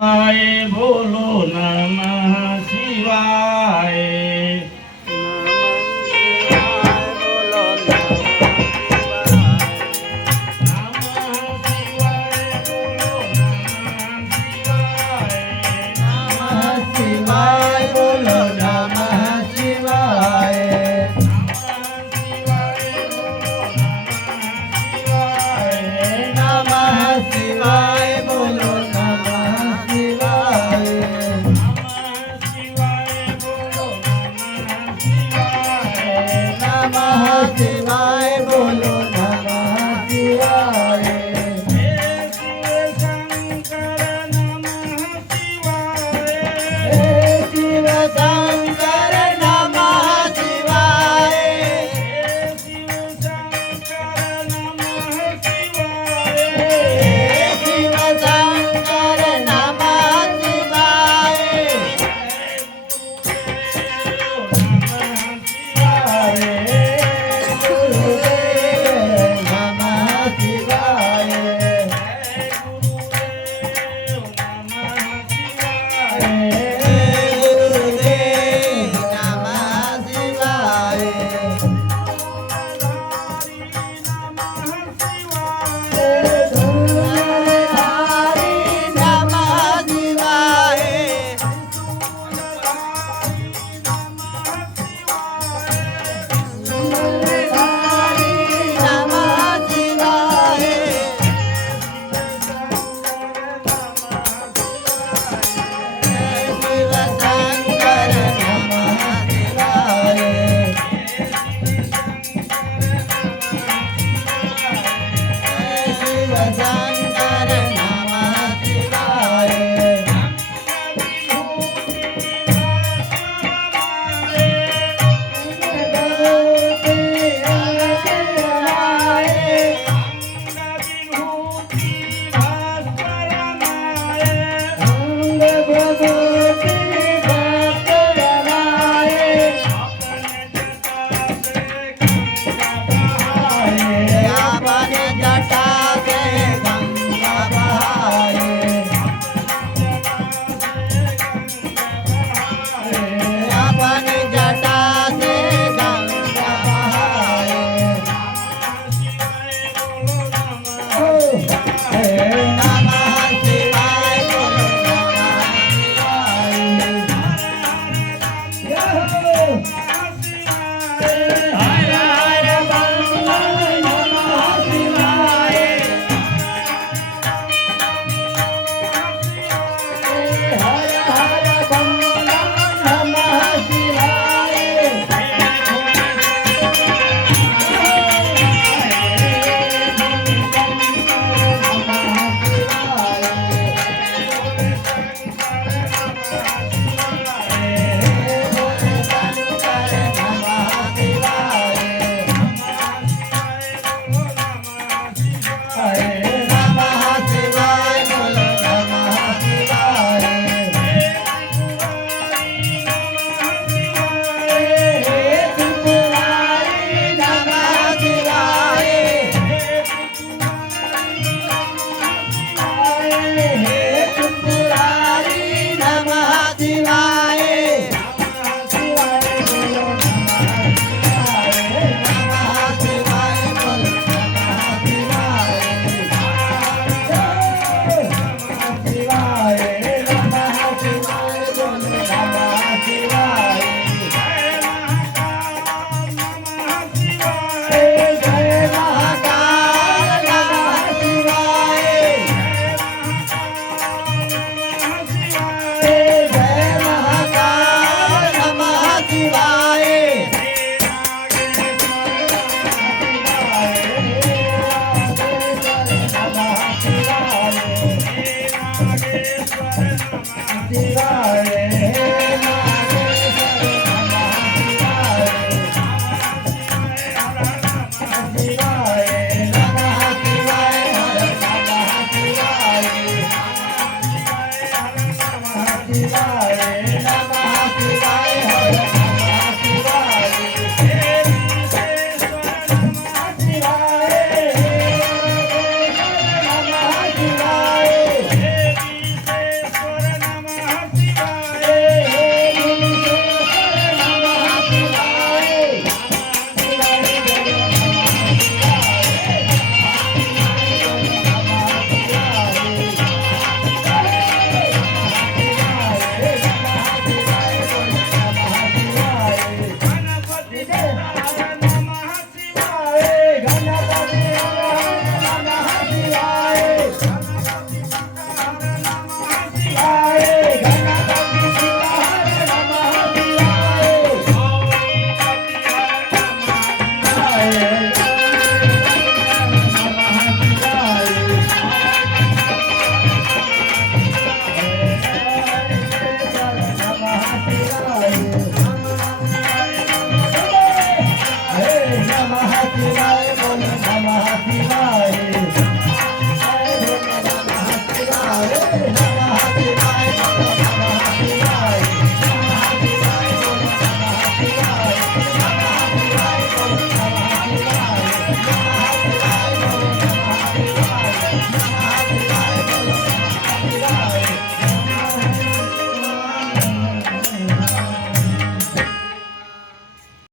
शिवाय बोलो नमः शिवाय। शिवाय बोलो नमः शिवाय। नमः शिवाय बोलो नमः शिवाय। नमः शिवाय बोलो नमः शिवाय। शिव शंकर नमः शिवाय। शिव शंकर नमः शिवाय। गुरुदेव नमः शिवाय। गुरुदेव नमः शिवाय। हरि नमः शिवाय। हरि नमः शिवाय। शिव शंकर नमः शिवाय। शिव शंकर नमः शिवाय। अपन जटा से गंगा बहाए। अपन जटा से गंगा बहाए। नमः शिवाय बोलो नमः शिवाय। हर हर बम बम नमः शिवाय। हर हर बम बम नमः शिवाय। नमः शिवाय बोलो नमः शिवाय। त्रिपुरारी नमः शिवाय। त्रिपुरारी नमः शिवाय। नमः शिवाय बोलो नमः शिवाय। शिवाय नमः शिवाय बोलो नमः शिवाय। जय महाकाल नमः शिवाय। जय महाकाल नमः शिवाय। शिवाय शिवाय नमः शिवाय। हर नमः शिवाय। शिवाय